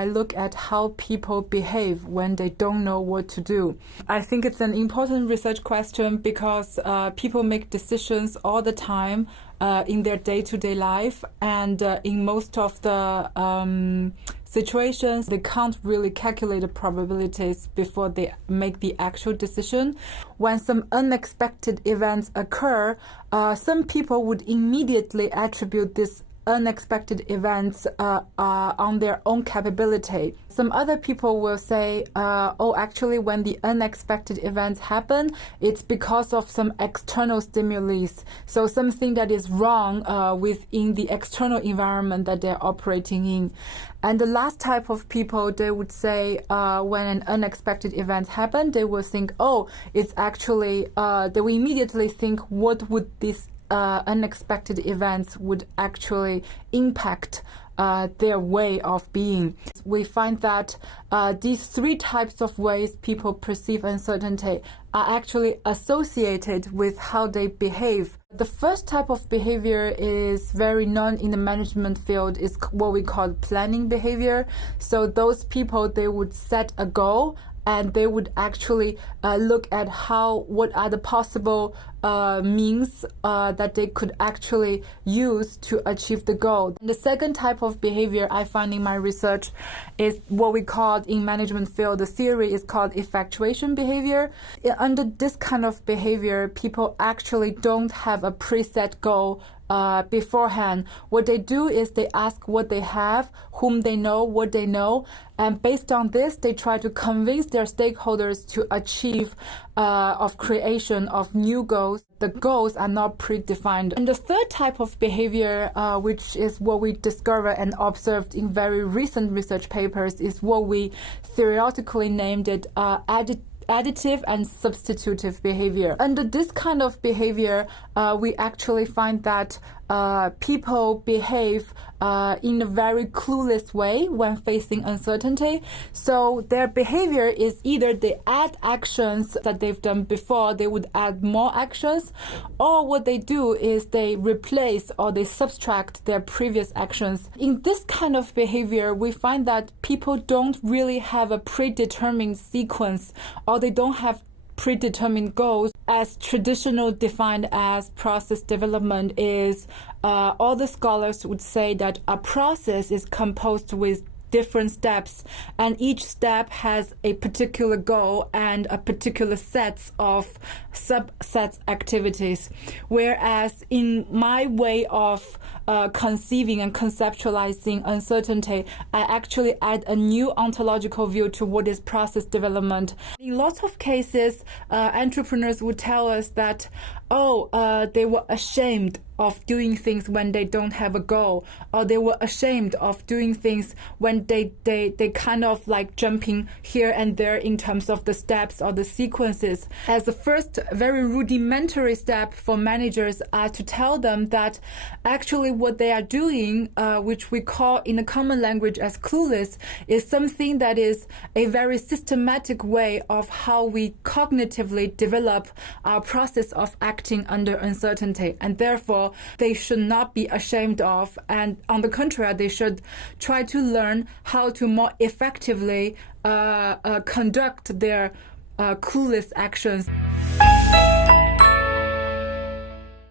I look at how people behave when they don't know what to do. I think it's an important research question because people make decisions all the time in their day-to-day life, and in most of the situations, they can't really calculate the probabilities before they make the actual decision. When some unexpected events occur, some people would immediately attribute this unexpected events on their own capability. Some other people will say, oh, actually, when the unexpected events happen, it's because of some external stimulus. So something that is wrong within the external environment that they're operating in. And the last type of people, they would say when an unexpected event happen, they will think, oh, it's actually, they will immediately think, what would this unexpected events would actually impact their way of being. We find that these three types of ways people perceive uncertainty are actually associated with how they behave. The first type of behavior is very known in the management field, is what we call planning behavior. So those people, they would set a goal and they would actually look at what are the possible means that they could actually use to achieve the goal. And the second type of behavior I find in my research is what we call in management field, the theory is called infatuation behavior. Under this kind of behavior, people actually don't have a preset goal beforehand. What they do is they ask what they have, whom they know, what they know, and based on this, they try to convince their stakeholders to achieve of creation of new goals. The goals are not predefined. And the third type of behavior, which is what we discovered and observed in very recent research papers, is what we theoretically named it additive and substitutive behavior. Under this kind of behavior, we actually find that people behave in a very clueless way when facing uncertainty. So their behavior is either they add actions that they've done before, they would add more actions, or what they do is they replace or they subtract their previous actions. In this kind of behavior, we find that people don't really have a predetermined sequence, or they don't have predetermined goals. As traditional defined as process development is, all the scholars would say that a process is composed with different steps, and each step has a particular goal and a particular sets of subsets activities. Whereas in my way of conceiving and conceptualizing uncertainty, I actually add a new ontological view to what is process development. In lots of cases, entrepreneurs would tell us that, they were ashamed of doing things when they don't have a goal, or they were ashamed of doing things when they kind of like jumping here and there in terms of the steps or the sequences. As the first very rudimentary step for managers are to tell them that actually what they are doing, which we call in a common language as clueless, is something that is a very systematic way of how we cognitively develop our process of acting under uncertainty, and therefore they should not be ashamed of, and on the contrary, they should try to learn how to more effectively conduct their clueless actions.